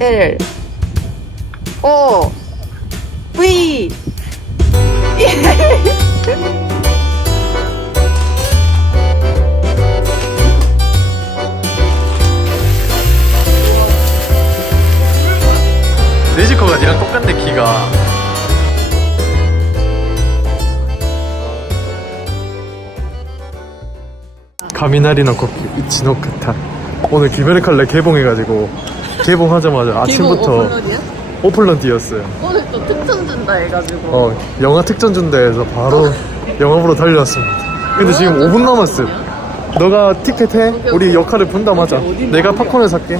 L O V 네지코가 니랑 똑같네 키가. 가미나리나 코키 이치노크타. 오늘 기베르칼레 개봉해가지고 개봉하자마자 아침부터 오픈런 뛰었어요. 오늘 또 특전 준다 해가지고. 어 영화 특전 준대에서 바로 영화보러 달려왔습니다. 근데 지금 5분 남았어요. 너가 티켓 해? 우리 역할을 분담하자. 내가 팝콘을 살게.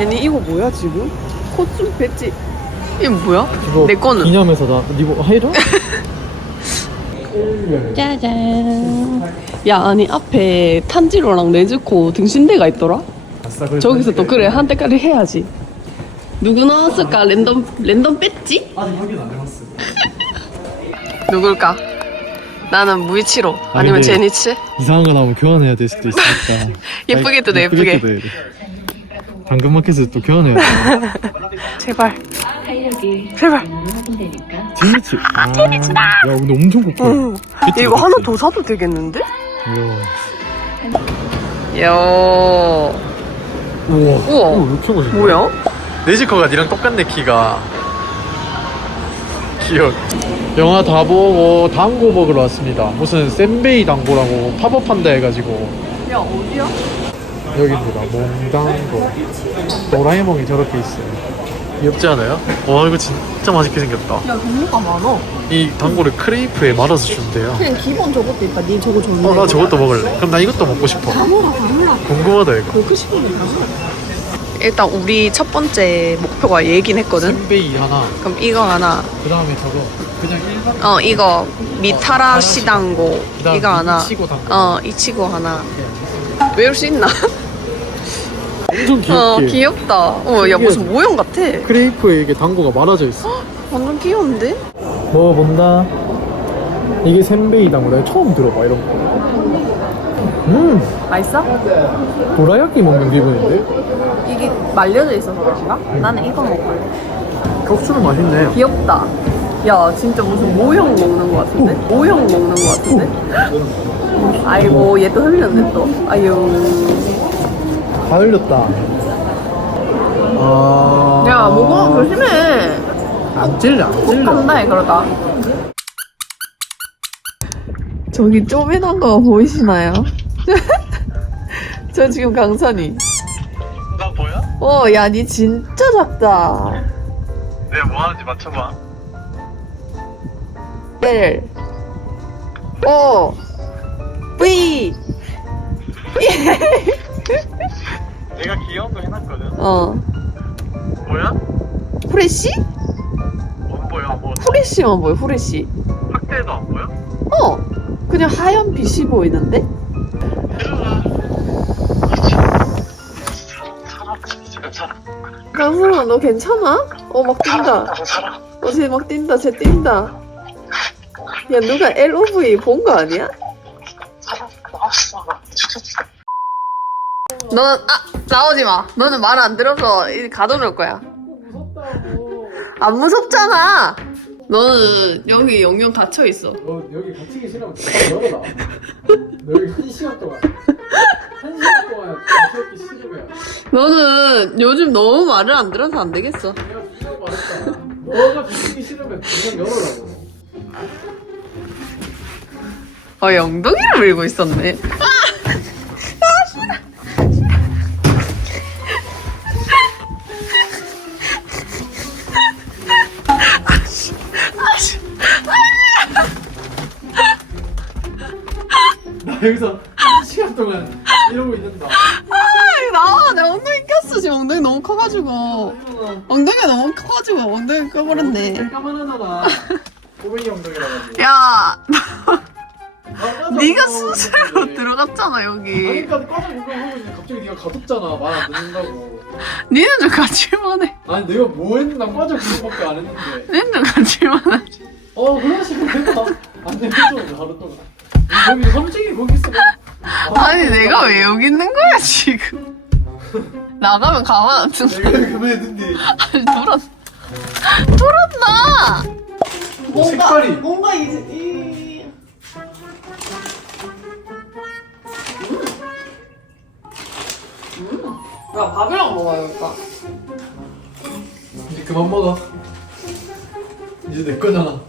얘네 이거 뭐야 지금? 코좀 배지. 이거 뭐야? 이거 내 거는. 기념해서 나 니뭐 하이로? 짜잔. 야 아니 앞에 탄지로랑 네즈코 등신대가 있더라? 저기서 또 그래 한 때까지 해야지 누구 나왔을까 랜덤 랜덤 뺐지? 아직 확인 안 해봤어 누굴까? 나는 무이치로 아니면 근데- 제니치? 이상한 거 나오면 교환해야 될 수도 있으니까 예쁘게 뜯어, 예쁘게. 뜯어야 돼 당근마켓에서 또 교환해야 돼 제발 제발 확인되니까 제니치 아 제니치다 야 근데 엄청 고파 응. 그치, 이거 하나? 더 사도 되겠는데? 이야. 요 우와. 우와. 왜 이렇게 멋있냐 뭐야? 네지코가 니랑 똑같네 키가. 귀여워. 영화 다 보고 당고 먹으러 왔습니다. 무슨 센베이 당고라고 팝업한다 해가지고. 야 어디야? 여기입니다. 몽당고. 도라에몽이 저렇게 있어요 귀엽지 않아요? 와 이거 진짜 맛있게 생겼다. 야 종류가 많아. 이 당고를 크레이프에 말아서 준대요. 그냥 기본 저것도 있다. 니 저거 좋네 어나 저것도 먹을래. 그럼 나 이것도 먹고 싶어. 다 먹어 다 몰라. 궁금하다 이거. 그렇게 시키니까 일단 우리 첫 번째 목표가 얘긴 했거든. 센베이 하나. 그럼 이거 하나. 그 다음에 저거. 그냥 일반 어 이거. 미타라 시당고. 이거 하나. 이치고 당고. 어 이치고 하나. 외울 수 있나? 엄청 귀엽게. 어 귀엽다. 어 야 무슨 모형 같아? 크레이프에 이게 당고가 말아져 있어. 완전 귀여운데? 먹어본다. 이게 센베이 당고 내가 처음 들어봐 이런 거. 음, 맛있어? 도라야끼 먹는 기분인데? 이게 말려져 있어서 그런가? 나는 이거 먹을래. 격수는 맛있네. 귀엽다. 야 진짜 무슨 모형 먹는 거 같은데? 모형 먹는 거 같은데? 아이고 얘 또 흘렸네 또. 아유 다 흘렸다. 아... 야 먹으면 조심해? 안 찔려 안 찔려. 한다 해 그러다. 저기 쪼매난 거 보이시나요? 저 지금 강산이. 나 보여? 어 야 니 진짜 작다. 내가 뭐 하는지 맞춰봐. L. O. V 내가 귀여운 거 해놨거든 어 뭐야? 후레쉬? 안 보여 뭐 후레쉬만 보여 후레쉬 확대도 안 보여? 어 그냥 하얀 빛이 보이는데? 강수아 너 괜찮아? 어 막 뛴다 어쟤 막 뛴다 쟤 뛴다 야 누가 LOV 본 거 아니야? 너는 아 나오지 마. 너는 말 안 들어서 이 가둬놓을 거야. 안 무섭잖아. 너는 여기 영영 닫혀 있어. 너 여기 갇히기 싫으면 열어라 너 여기 한 시간 동안 한 시간 동안 갇혀있기 싫으면. 너는 요즘 너무 말을 안 들어서 안 되겠어. 내가 분명 말했잖아. 너가 갇히기 싫으면 그냥 열어라고. 어 영동이를 밀고 있었네. 나 여기서 한 시간 동안 이러고 있는다 아 나와 내 엉덩이 꼈어 지금 엉덩이 너무 커가지고. 엉덩이가 너무 커가지고 엉덩이 껴버렸네. 까만 하나가 꼬맹이 엉덩이라 가지고. 야 아, 네가 수시로 들어갔잖아 여기. 아니까 과자 공부하고 있는데 갑자기 네가 가뒀잖아 말 안 듣는다고. 니는 좀 같이만 해. 아니 내가 뭐 했는데 난 과자 공부밖에 안 했는데. 니는 좀 같이만 하지 어 그런 식으로 해봐 안 되면 좀 하루 동안 거기 있어 아니 내가 왜 여기 있는 거야 지금 나가면 가만 안 둔다. 내가 그만했는데 돌았, 돌았나? 뭔가, 색깔이. 뭔가 이제, 이. 음. 음. 야, 밥이랑 먹어야겠다. 이제 그만 먹어 이제 내 거잖아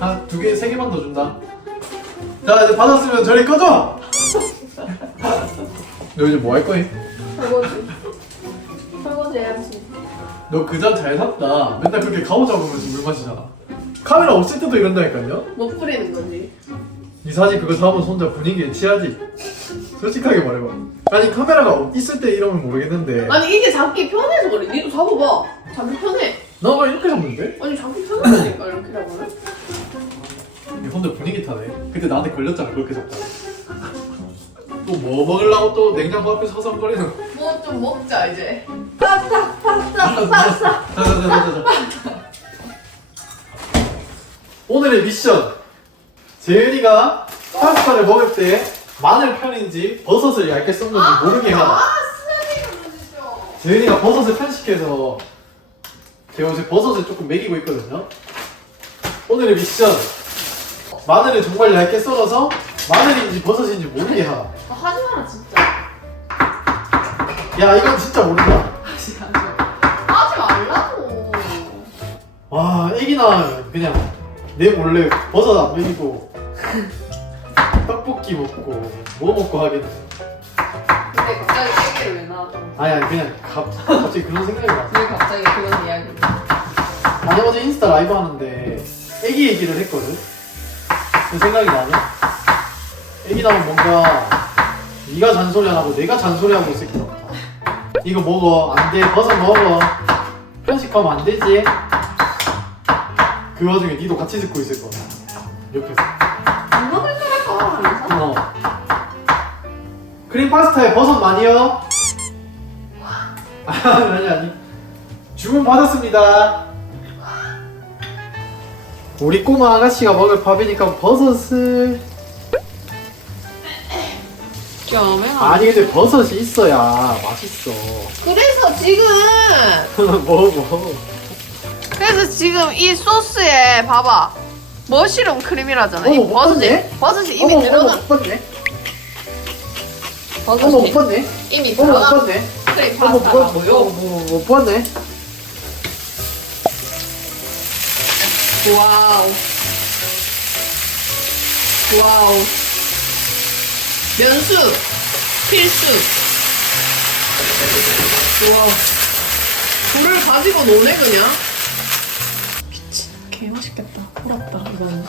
한두 개, 세 개만 더 준다 자 이제 받았으면 저리 꺼져 너 이제 뭐 할 거니? 설거지. 설거지 해야지. 너그잔잘 샀다 맨날 그렇게 가오 잡으면서 물 마시잖아 카메라 없을 때도 이런다니까요 뭐 뿌리는 거지? 이 사진 그거 사면 혼자 분위기에 취하지 솔직하게 말해봐 아니 카메라가 있을 때 이러면 모르겠는데 아니, 이게 잡기 편해서 그래. 니도 잡아봐. 잡기 편해. 너가 이렇게 잡는데? 아니, 잡기 편하니까 이렇게 잡으면. 혼자 분위기 타네. 그때 나한테 걸렸잖아 그렇게 잡다가 또뭐 먹으려고 또 냉장고 앞에 서성거리는 거. 뭐 좀 먹자, 이제. 파스타, 파스타, 파스타. 자자자자자. 오늘의 미션. 재윤이가 파스타를 먹을 때 마늘 편인지 버섯을 얇게 썬 건지 모르게 하라 재윤이가 버섯을 편식해서 제가 요새 버섯을 조금 먹이고 있거든요. 오늘의 미션 마늘을 정말 얇게 썰어서 마늘인지 버섯인지 모르게 하라 아, 하지 마라, 진짜. 야 이건 진짜 모른다 하지 하지 말라고. 와 애기나 그냥 내 몰래 버섯 안 먹이고 떡볶이 먹고 뭐 먹고 하겠네 근데 갑자기 얘기를 왜 나왔어? 아니 아니 그냥 갑, 갑자기 그런 생각이 났어 왜 갑자기 그런 이야기를? 아니 어제 인스타 라이브 하는데 애기 얘기를 했거든 그 생각이 나네. 애기 나면 뭔가 네가 잔소리 안 하고 내가 잔소리 하고 있을 것 같아. 이거 먹어. 안돼. 버섯 먹어. 편식하면 안 되지. 그 와중에 니도 같이 듣고 있을 거야. 옆에서. 안 먹을 거라고. 어. 크림 파스타에 버섯 많이요? 아니 아니. 주문 받았습니다 우리 꼬마 아가씨가 먹을 밥이니까 버섯을. 아니 근데 버섯이 있어야 맛있어 그래서 지금 먹어 그래서 지금 이 소스에 봐봐 머시룸 크림이라잖아. 어머, 이못 버섯이? 버섯이 이미 어머 들어가. 어머 못 봤네 어머 버섯이 못 봤네 이미 어머 못 들어가. 봤네 크림 어머 못 봤- 파스타라고요. 어머, 못- 못 봤네 와우. 와우. 면수 필수. 와우. 불을 가지고 노네 그냥. 미친 개 맛있겠다. 부럽다 이거는.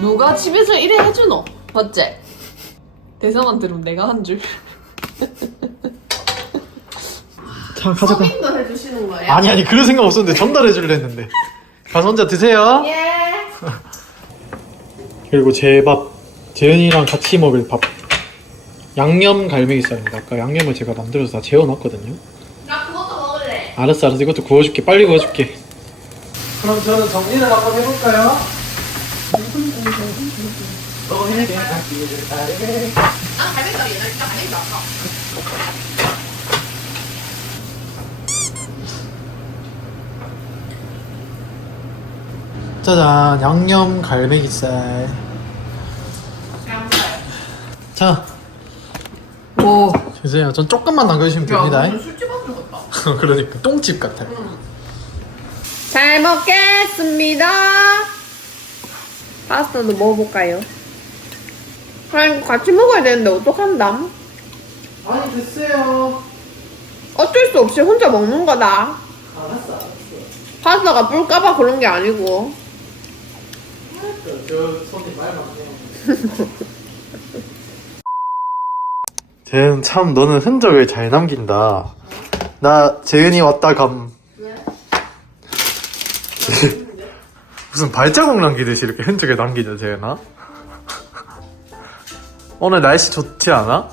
누가 집에서 이래 해주노? 맞지? 대사만 들으면 내가 한 줄. 자 가져가 서빙도 해주시는 거예요? 아니 아니 그런 생각 없었는데 전달해 줄려 했는데 가서 혼자 드세요 예. 그리고 제 밥 재현이랑 같이 먹을 밥 양념 갈매기살입니다 아까 양념을 제가 만들어서 다 재워놨거든요 나 그것도 먹을래. 알았어 알았어 이것도 구워줄게 빨리 구워줄게 그럼 저는 정리를 한번 해볼까요? 아, 갈비가 얘는 진짜 갈비 나왔어. 짜잔 양념 갈매기살 자 오. 주세요 전 조금만 남겨주시면 됩니다 술집 같다. 그러니까 똥집 같아요 잘 먹겠습니다. 파스타도 먹어볼까요? 아니, 이거 같이 먹어야 되는데, 어떡한담? 아니 됐어요 어쩔 수 없이 혼자 먹는 거다. 알았어 알았어 파스타가 불까봐 그런 게 아니고. 저 손이 말 많네요 재은 참 너는 흔적을 잘 남긴다 나 재은이 왔다 감 무슨 발자국 남기듯이 이렇게 흔적을 남기죠 재은아? 오늘 날씨 좋지 않아?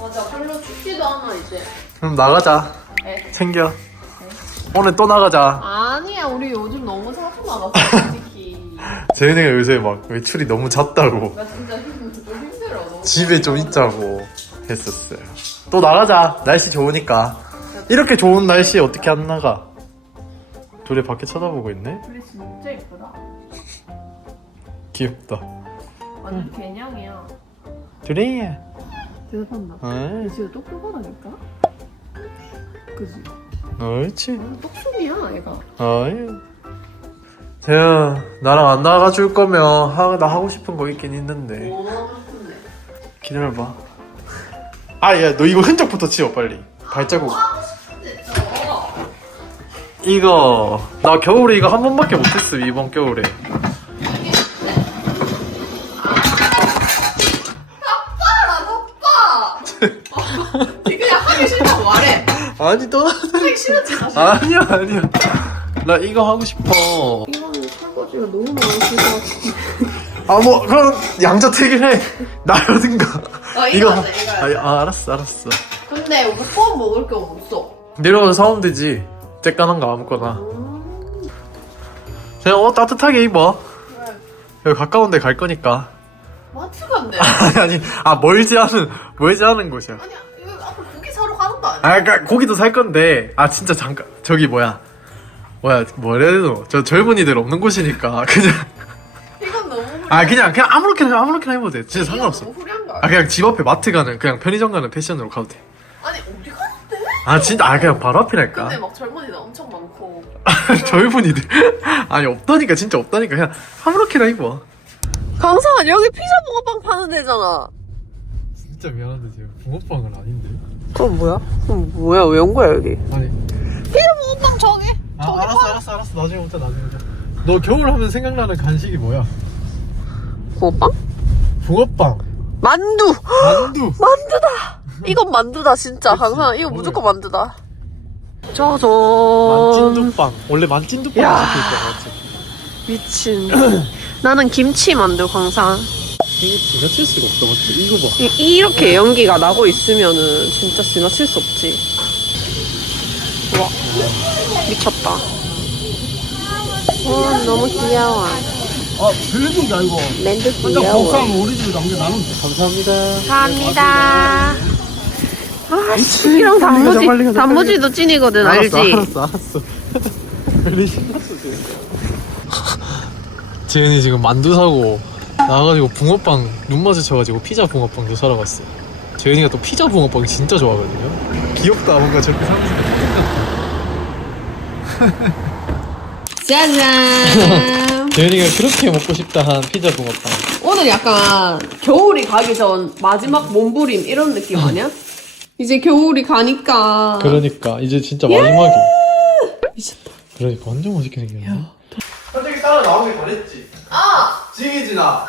맞아, 별로 춥지도 않아, 이제. 그럼 나가자 네. 챙겨 오늘 또 나가자 아니야, 우리 요즘 너무 나갔어, 솔직히. 재은이가 요새 막 외출이 너무 잦다고 나 진짜 힘, 좀 힘들어. 집에 좀 있자고 했었어요. 또 나가자. 날씨 좋으니까. 이렇게 좋은 날씨에 어떻게 안 나가? 둘이 밖에 쳐다보고 있네. 둘이 진짜 예쁘다. 귀엽다. 완전 개냥이야. 둘이. 대답한다. 어, 진짜 똑똑하다니까? 그지? 옳지. 똑순이야, 얘가. 어이. 태야, 나랑 안 나가줄 거면 하, 나 하고 싶은 거 있긴 있는데. 뭐 하고 싶은데? 기다려봐. 아, 야, 너 이거 흔적부터 치워, 빨리. 발자국. 이거, 나 겨울에 이거 한 번밖에 못했어, 이번 겨울에. 오빠! 그냥 하기 싫다고 말해. 아니, 떠나. 하기 싫었지, 사실. 아니야, 아니야. 나 이거 하고 싶어. 이거 는 설거지가 너무 많아서 아, 뭐, 그럼 양자택일 해. 나라든가. 아, 이거 하자, 이거 하자. 아니, 아, 알았어, 알았어. 근데 오빠 먹을 게 없어. 내려가서 사오면 되지. 쬐깐한 거 아무거나. 그냥 옷 따뜻하게 입어. 그래. 여기 가까운 데 갈 거니까. 마트 간대. 아니, 아니, 아, 멀지 않은, 멀지 않은 곳이야. 아니야, 이거 앞으로 고기 사러 가는 거 아니야? 아, 그니까, 고기도 살 건데, 아, 진짜 잠깐, 저기 뭐야. 뭐야, 뭐라 해야 되노? 저 젊은이들 없는 곳이니까, 그냥, 이건 너무 아, 그냥, 그냥 아무렇게나, 아무렇게나 해도 돼. 진짜 상관없어. 너무 거 아, 아니야? 그냥 집 앞에 마트 가는, 그냥 편의점 가는 패션으로 가도 돼. 아니, 어디 가는데? 아, 진짜, 아, 그냥 바로 앞이랄까. 근데 막 젊은이들 엄청 많고. 젊은이들. 아니, 없다니까, 진짜 없다니까. 그냥 아무렇게나 입어. 강상아, 여기 피자 붕어빵 파는 데잖아. 진짜 미안한데, 제가 붕어빵은 아닌데. 그럼 뭐야? 그럼 뭐야? 왜 온 거야, 여기? 아니, 피자 붕어빵 저기. 아, 알았어, 알았어, 알았어. 나중에 먹자, 나중에 먹자. 너 겨울 하면 생각나는 간식이 뭐야? 붕어빵? 붕어빵, 만두! 만두. 만두다! 이건 만두다, 진짜. 강상아, 이거 무조건 만두다. 짜잔. 만찐두빵. 원래 만찐두빵 야. 미친. 나는 김치 만두, 강상. 이거 지나칠 수가 없다, 맞지? 이거 봐. 이- 이렇게 연기가 나고 있으면은 진짜 지나칠 수 없지. 와, 미쳤다. 와, 너무 귀여워. 아, 별도다, 이거. 맨두 귀여워. 우리 집에 남겨 나는 감사합니다. 감사합니다. 아, 씨, 이랑 빨리 가자, 빨리 단무지, 가자, 단무지도 찐이거든, 알지? 알았어, 알았어. 별이 신났어, 지금. 지은이 지금 만두 사고 나가지고 붕어빵 눈 마주쳐가지고 피자 붕어빵도 사러 갔어. 재은이가 또 피자 붕어빵 진짜 좋아하거든요. 귀엽다, 뭔가 저렇게 사는 짜잔. 재은이가 그렇게 먹고 싶다 한 피자 붕어빵. 오늘 약간 겨울이 가기 전 마지막 몸부림 이런 느낌 아니야? 이제 겨울이 가니까. 그러니까 이제 진짜 마지막이. 미쳤다. 그러니까 완전 맛있게 생겼네. 솔직히 따라 나오길 잘했지. 아! 지기지나.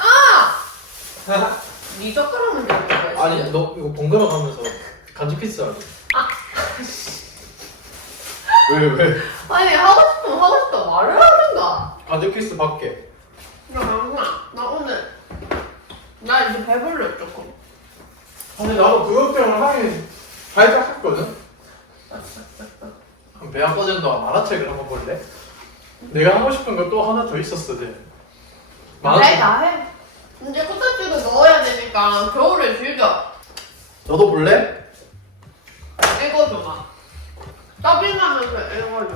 니 젓가락은 몇 아니 너 이거 번갈아 가면서 간접 키스 하래. 왜 왜? 아니, 하고 싶으면 하고 싶다 말을 하든가. 간접 키스 밖에. 야, 강수야, 나 오늘. 나 이제 배불러, 조금. 근데 나도 그것 때문에 하긴 살짝 했거든. 그럼 배 아파 전도 만화책을 한번 볼래? 내가 하고 싶은 거 또 하나 더 있었어, 쟤. 해, 다 해. 이제 코딱지도 넣어야 되니까 겨울을 즐겨. 너도 볼래? 읽어줘, 마. 따빙하면서 읽어줘.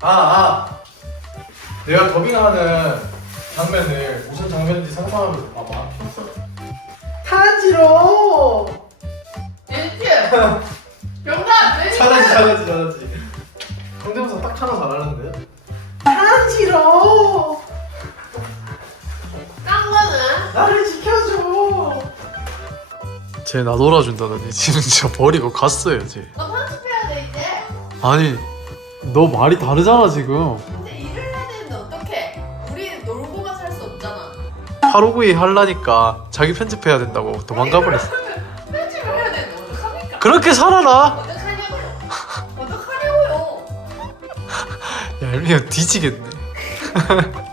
아, 아. 내가 더빙하는 장면을 무슨 장면인지 상상하면서 봐봐. 타지로. 일치! 정답! 잘하지, 잘하지, 잘하지. 성대모사 딱 하나 잘하는데. 타지로. 깐 거는? 나를 지켜줘. 쟤 나 놀아준다더니 지는 진짜 버리고 갔어요, 쟤. 너. 아니, 너 말이 다르잖아, 지금. 이제 일을 해야 되는데 어떡해. 우리 놀고만 살 수 없잖아. 하루구이 할라니까 자기 편집해야 된다고 도망가 버렸어. 편집을 해야 되는데 어떡합니까? 그렇게 살아라. 어떡하냐고요? 어떡하냐고요? 얄미워 뒤지겠네.